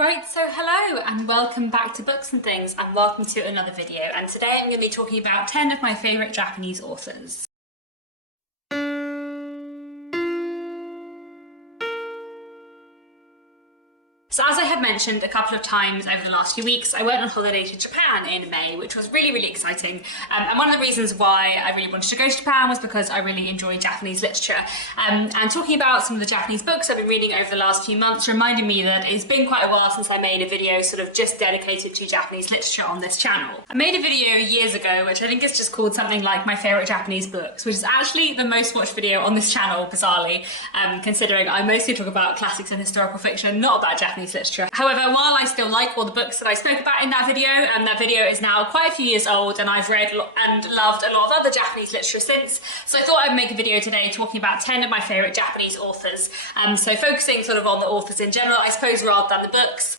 Right, so hello and welcome back to Books and Things and welcome to another video, and today I'm going to be talking about 10 of my favourite Japanese authors. So as I have mentioned a couple of times over the last few weeks, I went on holiday to Japan in May, which was really exciting. And one of the reasons why I really wanted to go to Japan was because I really enjoy Japanese literature. And talking about some of the Japanese books I've been reading over the last few months reminded me that it's been quite a while since I made a video sort of just dedicated to Japanese literature on this channel. I made a video years ago, which I think is just called something like My Favourite Japanese Books, which is actually the most watched video on this channel, bizarrely, considering I mostly talk about classics and historical fiction, not about Japanese literature. However, while I still like all the books that I spoke about in that video, and that video is now quite a few years old and I've read and loved a lot of other Japanese literature since, so I thought I'd make a video today talking about 10 of my favourite Japanese authors. So focusing sort of on the authors in general, I suppose, rather than the books.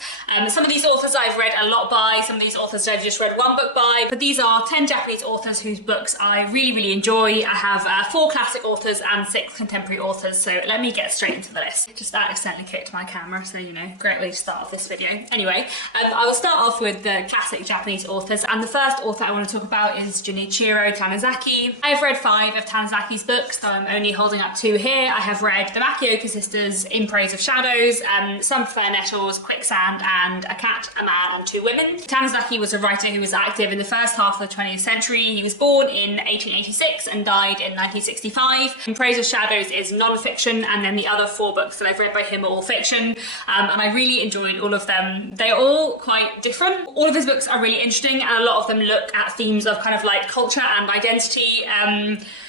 Some of these authors I've read a lot by, some of these authors I've just read one book by, but these are 10 Japanese authors whose books I really enjoy. I have 4 classic authors and 6 contemporary authors, so let me get straight into the list. Just accidentally kicked my camera, so you know, great way to start off this video. Anyway, I will start off with the classic Japanese authors, and the first author I want to talk about is Jun'ichiro Tanizaki. I've read 5 of Tanizaki's books, though I'm only holding up 2 here. I have read the Makioka Sisters, In Praise of Shadows, Some Fair Nettles, Quicksand, and A Cat, a Man, and 2 Women. Tanizaki was a writer who was active in the first half of the 20th century. He was born in 1886 and died in 1965. In Praise of Shadows is non-fiction, and then the other 4 books that I've read by him are all fiction, and I really enjoyed all of them. They're all quite different. All of his books are really interesting, and a lot of them look at themes of kind of like culture and identity.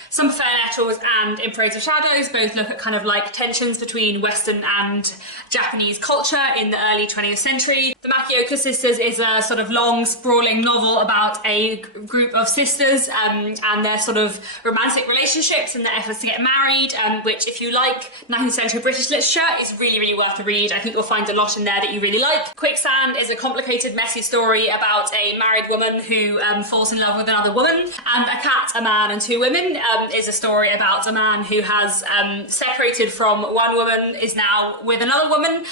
Some Fair Nettles and In Praise of Shadows both look at kind of like tensions between Western and Japanese culture in the early 20th century. The Makioka Sisters is a sort of long, sprawling novel about a group of sisters and their sort of romantic relationships and their efforts to get married, which, if you like 19th century British literature, is really worth a read. I think you'll find a lot in there that you really like. Quicksand is a complicated, messy story about a married woman who falls in love with another woman. And A Cat, a Man, and 2 Women is a story about a man who has separated from one woman, is now with another woman,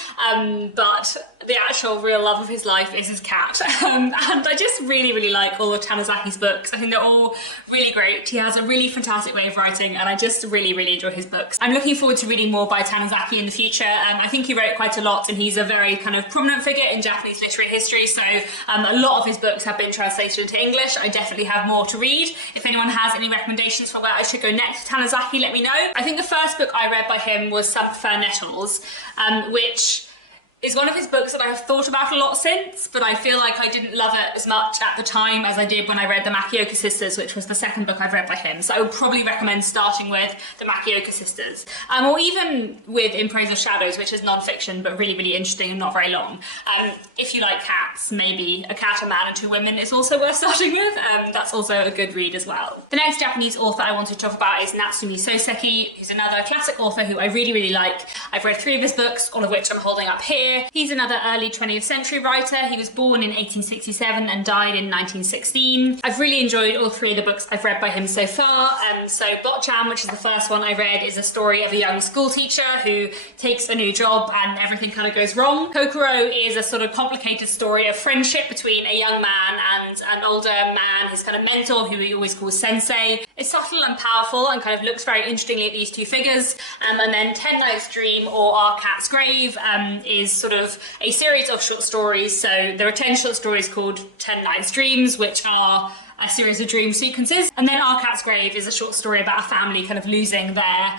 but the actual real love of his life is his cat. And I just really like all of Tanizaki's books. I think they're all really great. He has a really fantastic way of writing, and I just really enjoy his books. I'm looking forward to reading more by Tanizaki in the future. I think he wrote quite a lot, and he's a very kind of prominent figure in Japanese literary history, so a lot of his books have been translated into English. I definitely have more to read. If anyone has any recommendations for where I should go next to Tanizaki, let me know. I think the first book I read by him was Some Fair Nettles, which is one of his books that I have thought about a lot since, but I feel like I didn't love it as much at the time as I did when I read the Makioka Sisters, which was the second book I've read by him. So I would probably recommend starting with the Makioka Sisters, or even with In Praise of Shadows, which is non-fiction but really interesting and not very long. If you like cats, maybe A Cat, a Man, and 2 Women is also worth starting with. That's also a good read as well. The next Japanese author I want to talk about is Natsume Soseki, who's another classic author who I really like. I've read 3 of his books, all of which I'm holding up here. He's another early 20th century writer. He was born in 1867 and died in 1916. I've really enjoyed all 3 of the books I've read by him so far. So Botchan, which is the first one I read, is a story of a young school teacher who takes a new job and everything kind of goes wrong. Kokoro is a sort of complicated story of friendship between a young man and an older man, his kind of mentor, who he always calls sensei. It's subtle and powerful and kind of looks very interestingly at these 2 figures. And then Ten Ninths Dream, or Our Cat's Grave, is sort of a series of short stories. So there are 10 short stories called 10 Ninths Dreams, which are a series of dream sequences. And then Our Cat's Grave is a short story about a family kind of losing their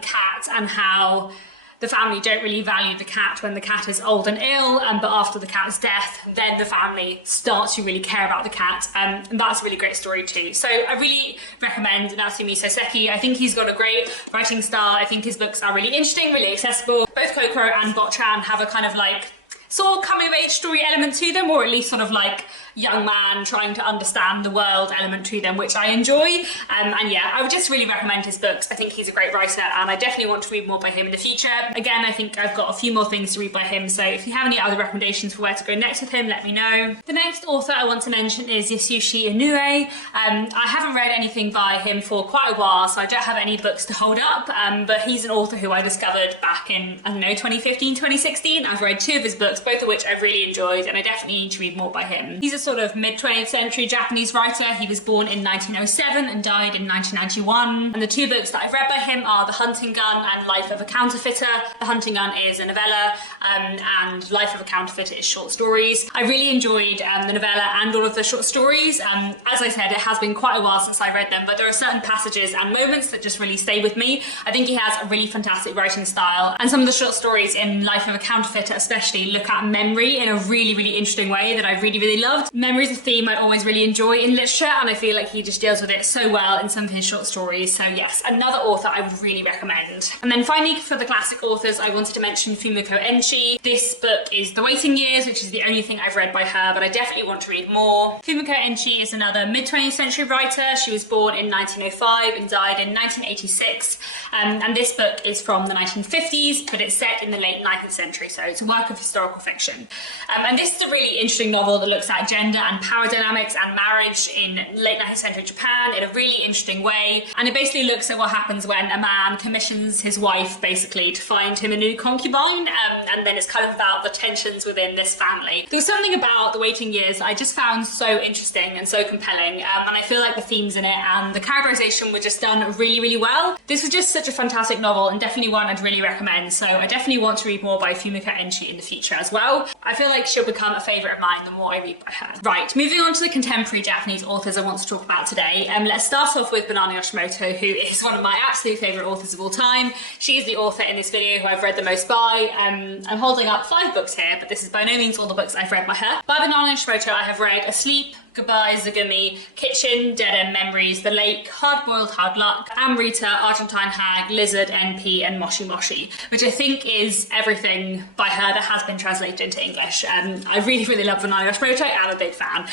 cat, and how the family don't really value the cat when the cat is old and ill, but after the cat's death, then the family starts to really care about the cat, and that's a really great story too. So I really recommend Natsume Soseki. I think he's got a great writing style. I think his books are really interesting, really accessible. Both Kokoro and Botchan have a kind of like sort of coming of age story element to them, or at least sort of like young man trying to understand the world element to them, which I enjoy. And yeah, I would just really recommend his books. I think he's a great writer, and I definitely want to read more by him in the future. Again, I think I've got a few more things to read by him, so if you have any other recommendations for where to go next with him, let me know. The next author I want to mention is Yasushi Inoue. I haven't read anything by him for quite a while, so I don't have any books to hold up, but he's an author who I discovered back in, I don't know, 2015, 2016. I've read 2 of his books both of which I really enjoyed, and I definitely need to read more by him. He's a sort of mid-20th century Japanese writer. He was born in 1907 and died in 1991. And the two books that I've read by him are The Hunting Gun and Life of a Counterfeiter. The Hunting Gun is a novella, and Life of a Counterfeiter is short stories. I really enjoyed the novella and all of the short stories. As I said, it has been quite a while since I read them, but there are certain passages and moments that just really stay with me. I think he has a really fantastic writing style, and some of the short stories in Life of a Counterfeiter especially look at memory in a really, really interesting way that I really, really loved. Memory is a theme I always really enjoy in literature, and I feel like he just deals with it so well in some of his short stories. So yes, another author I would really recommend. And then finally, for the classic authors, I wanted to mention Fumiko Enchi. This book is The Waiting Years, which is the only thing I've read by her, but I definitely want to read more. Fumiko Enchi is another mid-20th century writer. She was born in 1905 and died in 1986. And this book is from the 1950s, but it's set in the late 19th century, so it's a work of historical fiction. And this is a really interesting novel that looks at gender and power dynamics and marriage in late 19th century Japan in a really interesting way. And it basically looks at what happens when a man commissions his wife basically to find him a new concubine, and then it's kind of about the tensions within this family. There was something about The Waiting Years I just found so interesting and so compelling, and I feel like the themes in it and the characterization were just done really, really well. This was just such a fantastic novel and definitely one I'd really recommend, so I definitely want to read more by Fumiko Enchi in the future as well. I feel like she'll become a favourite of mine the more I read by her. Right, moving on to the contemporary Japanese authors I want to talk about today. Let's start off with Banana Yoshimoto, who is one of my absolute favourite authors of all time. She is the author in this video who I've read the most by. I'm holding up 5 books here, but this is by no means all the books I've read by her. By Banana Yoshimoto, I have read Asleep, Goodbye, Zugumi, Kitchen, Dead End Memories, The Lake, Hard Boiled Hard Luck, Amrita, Argentine Hag, Lizard, NP, and Moshi Moshi, which I think is everything by her that has been translated into English. I really, really love Banana Yoshimoto. I'm a big fan.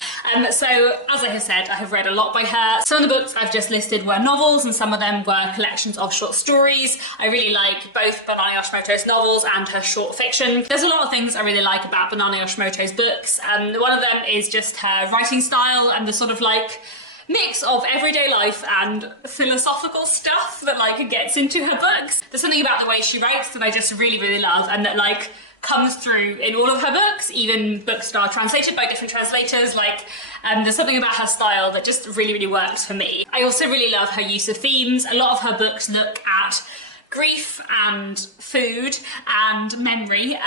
So, as I have said, I have read a lot by her. Some of the books I've just listed were novels, and some of them were collections of short stories. I really like both Banana Yoshimoto's novels and her short fiction. There's a lot of things I really like about Banana Yoshimoto's books. One of them is just her writing style and the sort of like mix of everyday life and philosophical stuff that like gets into her books. There's something about the way she writes that I just really, really love, and that like comes through in all of her books, even books that are translated by different translators. Like there's something about her style that just really, really works for me. I also really love her use of themes. A lot of her books look at grief and food and memory,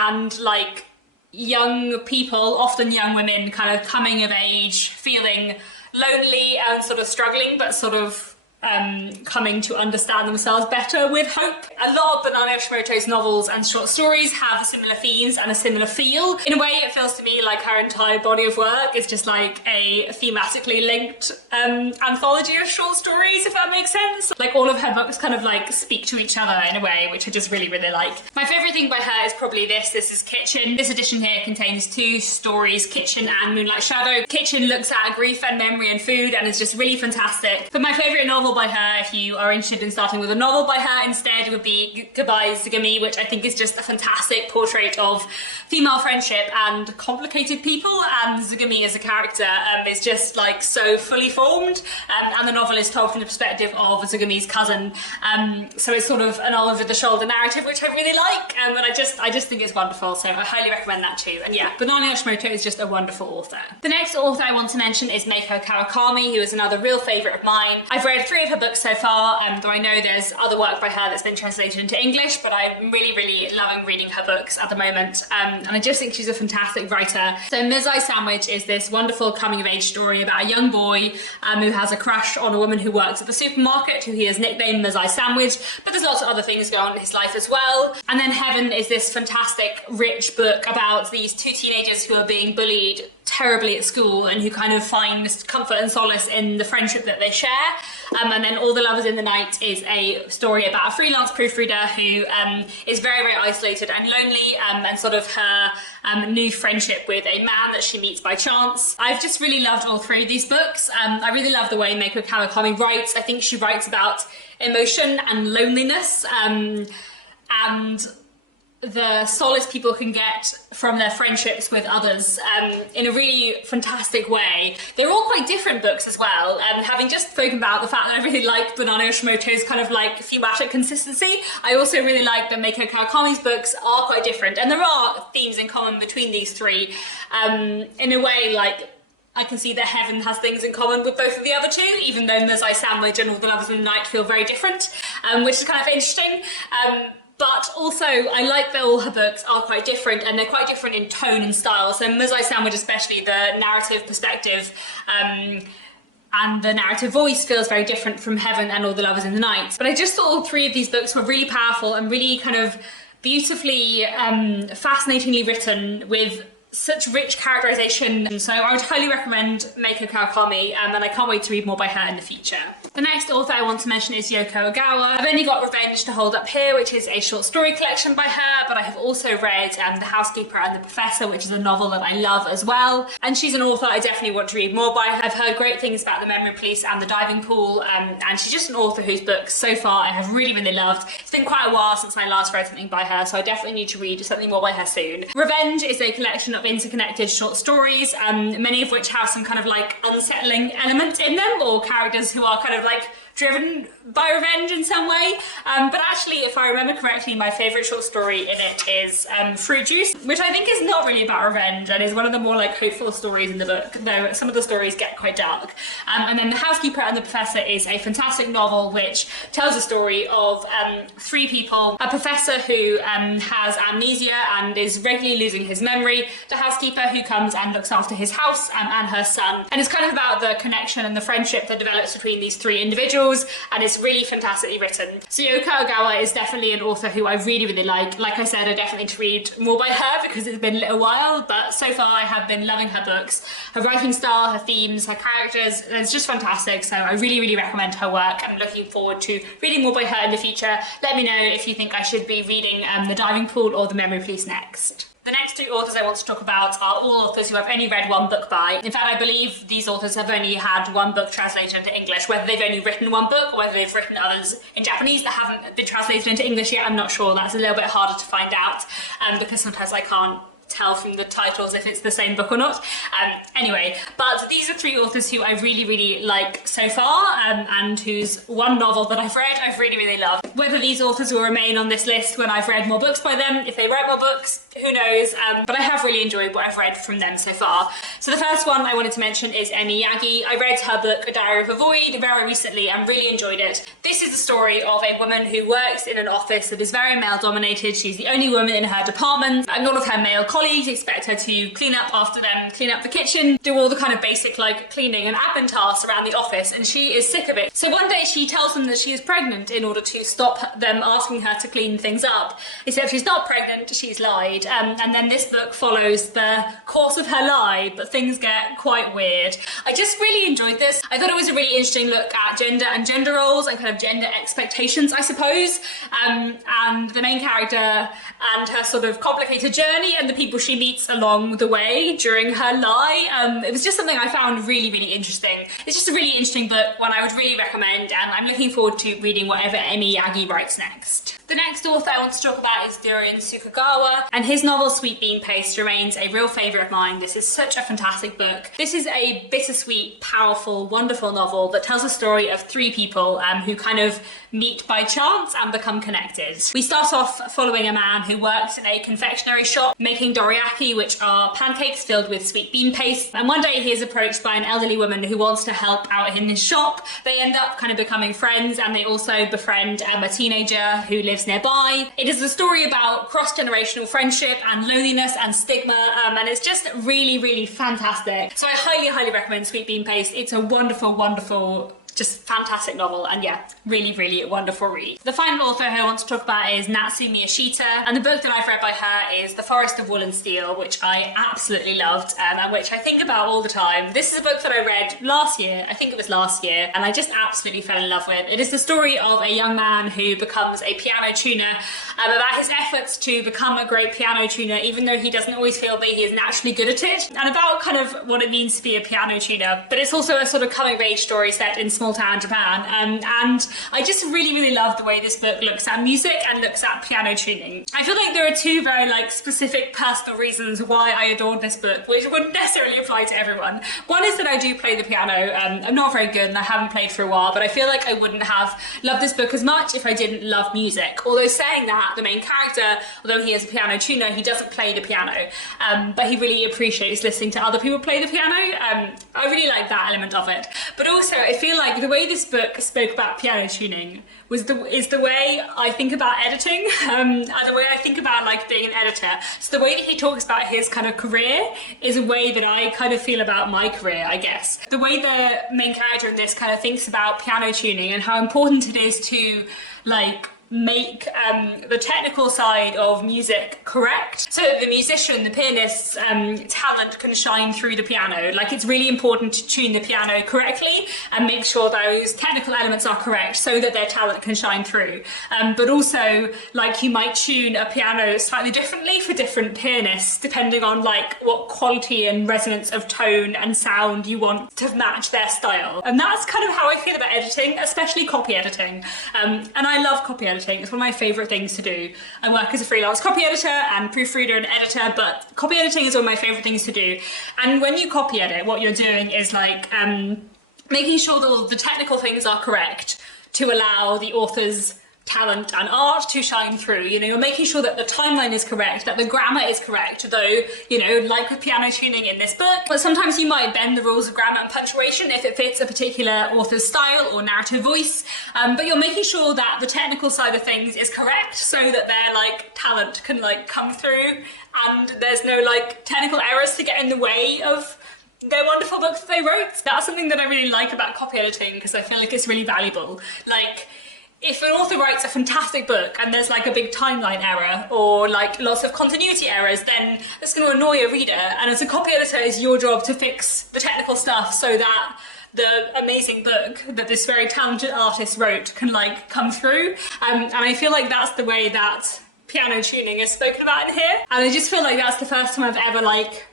and like young people, often young women, kind of coming of age, feeling lonely and sort of struggling, but sort of coming to understand themselves better with hope. A lot of Banana Yoshimoto's novels and short stories have similar themes and a similar feel. In a way, it feels to me like her entire body of work is just like a thematically linked anthology of short stories, if that makes sense. Like all of her books kind of like speak to each other in a way, which I just really, really like. My favourite thing by her is probably this. This is Kitchen. This edition here contains 2 stories, Kitchen and Moonlight Shadow. Kitchen looks at grief and memory and food and is just really fantastic. But my favourite novel by her, if you are interested in starting with a novel by her instead, would be Goodbye, Zugumi, which I think is just a fantastic portrait of female friendship and complicated people, and Zugumi as a character is just like so fully formed, and the novel is told from the perspective of Zugumi's cousin, so it's sort of an over-the-shoulder narrative, which I really like, and I just think it's wonderful, so I highly recommend that too. And yeah, Banana Yoshimoto is just a wonderful author. The next author I want to mention is Mieko Kawakami, who is another real favourite of mine. I've read 3 of her books so far, though I know there's other work by her that's been translated into English, but I'm really, really loving reading her books at the moment, and I just think she's a fantastic writer. So Mizai Sandwich is this wonderful coming-of-age story about a young boy who has a crush on a woman who works at the supermarket, who he has nicknamed Mizai Sandwich, but there's lots of other things going on in his life as well. And then Heaven is this fantastic, rich book about these 2 teenagers who are being bullied terribly at school and who kind of find comfort and solace in the friendship that they share. And then All the Lovers in the Night is a story about a freelance proofreader who is very, very isolated and lonely, and sort of her new friendship with a man that she meets by chance. I've just really loved all 3 of these books. I really love the way Mieko Kawakami writes. I think she writes about emotion and loneliness, and the solace people can get from their friendships with others in a really fantastic way. They're all quite different books as well. Having just spoken about the fact that I really like Banana Yoshimoto's kind of like thematic consistency, I also really like that Mieko Kawakami's books are quite different, and there are themes in common between these three. In a way, like, I can see that Heaven has things in common with both of the other two, even though Muzai Sandwich and All the Lovers in the Night feel very different, which is kind of interesting. But also, I like that all her books are quite different, and they're quite different in tone and style. So Muzai Sandwich, especially, the narrative perspective and the narrative voice feels very different from Heaven and All the Lovers in the Night. But I just thought all three of these books were really powerful and really kind of beautifully, fascinatingly written with such rich characterization. So I would highly recommend Mieko Kawakami, and I can't wait to read more by her in the future. The next author I want to mention is Yoko Ogawa. I've only got Revenge to hold up here, which is a short story collection by her, but I have also read The Housekeeper and the Professor, which is a novel that I love as well. And she's an author I definitely want to read more by. I've heard great things about The Memory Police and The Diving Pool, and she's just an author whose books so far I have really, really loved. It's been quite a while since I last read something by her, so I definitely need to read something more by her soon. Revenge is a collection of interconnected short stories, many of which have some kind of like unsettling element in them, or characters who are kind of like driven by revenge in some way. But actually, if I remember correctly, my favourite short story in it is Fruit Juice, which I think is not really about revenge and is one of the more like hopeful stories in the book, though some of the stories get quite dark. And then The Housekeeper and the Professor is a fantastic novel which tells a story of three people: a professor who has amnesia and is regularly losing his memory, the housekeeper who comes and looks after his house, and her son. And it's kind of about the connection and the friendship that develops between these three individuals, and it's really fantastically written. So Yoko Ogawa is definitely an author who I really, really like. Like I said, I definitely need to read more by her because it's been a little while, but so far I have been loving her books. Her writing style, her themes, her characters, it's just fantastic. So I really, really recommend her work, and I'm looking forward to reading more by her in the future. Let me know if you think I should be reading The Diving Pool or The Memory Police next. The next two authors I want to talk about are all authors who I've only read one book by. In fact, I believe these authors have only had one book translated into English. Whether they've only written one book or whether they've written others in Japanese that haven't been translated into English yet, I'm not sure. That's a little bit harder to find out because sometimes I can't tell from the titles if it's the same book or not. Anyway, but these are three authors who I really, really like so far, and whose one novel that I've read I've really, really loved. Whether these authors will remain on this list when I've read more books by them, if they write more books, who knows, but I have really enjoyed what I've read from them so far. So the first one I wanted to mention is Emmy Yagi. I read her book A Diary of a Void very recently and really enjoyed it. This is the story of a woman who works in an office that is very male dominated. She's the only woman in her department, and all of her male colleagues expect her to clean up after them, clean up the kitchen, do all the kind of basic like cleaning and admin tasks around the office, and she is sick of it. So one day she tells them that she is pregnant in order to stop them asking her to clean things up. Except she's not pregnant, she's lied. And then this book follows the course of her lie, but things get quite weird. I just really enjoyed this. I thought it was a really interesting look at gender and gender roles and kind of gender expectations, I suppose. And the main character and her sort of complicated journey and the people she meets along the way during her lie. It was just something I found really, really interesting. It's just a really interesting book, one I would really recommend, and I'm looking forward to reading whatever Emmy Yagi writes next. The next author I want to talk about is Durian Sukegawa, and his novel Sweet Bean Paste remains a real favourite of mine. This is such a fantastic book. This is a bittersweet, powerful, wonderful novel that tells a story of three people who kind of meet by chance and become connected. We start off following a man who works in a confectionery shop making dorayaki, which are pancakes filled with sweet bean paste, and one day he is approached by an elderly woman who wants to help out in his shop. They end up kind of becoming friends, and they also befriend a teenager who lives nearby. It is a story about cross-generational friendship and loneliness and stigma, and it's just really, really fantastic. So I highly, highly recommend Sweet Bean Paste. It's a wonderful, wonderful, just fantastic novel, and yeah, really, really wonderful read. The final author who I want to talk about is Natsu Miyashita, and the book that I've read by her is The Forest of Wool and Steel, which I absolutely loved, and which I think about all the time. This is a book that I read last year, I think it was last year, and I just absolutely fell in love with. It is the story of a young man who becomes a piano tuner about his efforts to become a great piano tuner, even though he doesn't always feel that he is naturally good at it, and about kind of what it means to be a piano tuner. But it's also a sort of coming of age story set in small town Japan, and I just really love the way this book looks at music and looks at piano tuning. I feel like there are two very like specific personal reasons why I adored this book, which wouldn't necessarily apply to everyone. One is that I do play the piano. I'm not very good and I haven't played for a while, but I feel like I wouldn't have loved this book as much if I didn't love music. Although saying that, the main character, although he is a piano tuner, he doesn't play the piano, but he really appreciates listening to other people play the piano. I really like that element of it. But also I feel like the way this book spoke about piano tuning is the way I think about editing, and the way I think about like being an editor. So the way that he talks about his kind of career is a way that I kind of feel about my career, I guess. The way the main character in this kind of thinks about piano tuning and how important it is to like make the technical side of music correct, so that the musician, the pianist's talent can shine through the piano. Like, it's really important to tune the piano correctly and make sure those technical elements are correct so that their talent can shine through. But also, like, you might tune a piano slightly differently for different pianists depending on like what quality and resonance of tone and sound you want to match their style. And that's kind of how I feel about editing, especially copy editing. And I love copy editing. It's one of my favourite things to do. I work as a freelance copy editor and proofreader and editor, but copy editing is one of my favourite things to do. And when you copy edit, what you're doing is like making sure that all the technical things are correct to allow the author's talent and art to shine through. You know, you're making sure that the timeline is correct, that the grammar is correct, though, you know, like with piano tuning in this book, but sometimes you might bend the rules of grammar and punctuation if it fits a particular author's style or narrative voice, but you're making sure that the technical side of things is correct so that their like talent can like come through and there's no like technical errors to get in the way of their wonderful books that they wrote. That's something that I really like about copy editing, because I feel like it's really valuable. Like, if an author writes a fantastic book and there's like a big timeline error or like lots of continuity errors, then it's going to annoy a reader. And as a copy editor, it's your job to fix the technical stuff so that the amazing book that this very talented artist wrote can like come through. And I feel like that's the way that piano tuning is spoken about in here. And I just feel like that's the first time I've ever like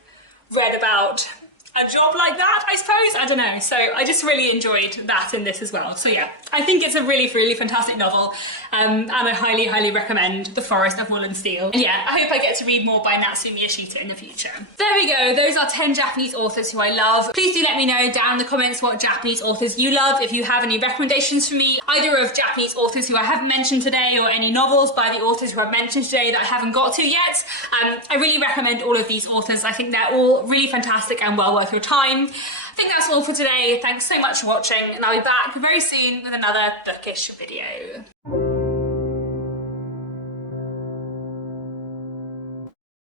read about a job like that, I suppose. I don't know. So I just really enjoyed that in this as well. So yeah, I think it's a really fantastic novel, and I highly recommend The Forest of Wool and Steel. And yeah, I hope I get to read more by Natsu Miyashita in the future. There we go. Those are 10 Japanese authors who I love. Please do let me know down in the comments what Japanese authors you love. If you have any recommendations for me, either of Japanese authors who I haven't mentioned today or any novels by the authors who I've mentioned today that I haven't got to yet. I really recommend all of these authors. I think they're all really fantastic and well worth your time. I think that's all for today. Thanks so much for watching, and I'll be back very soon with another bookish video.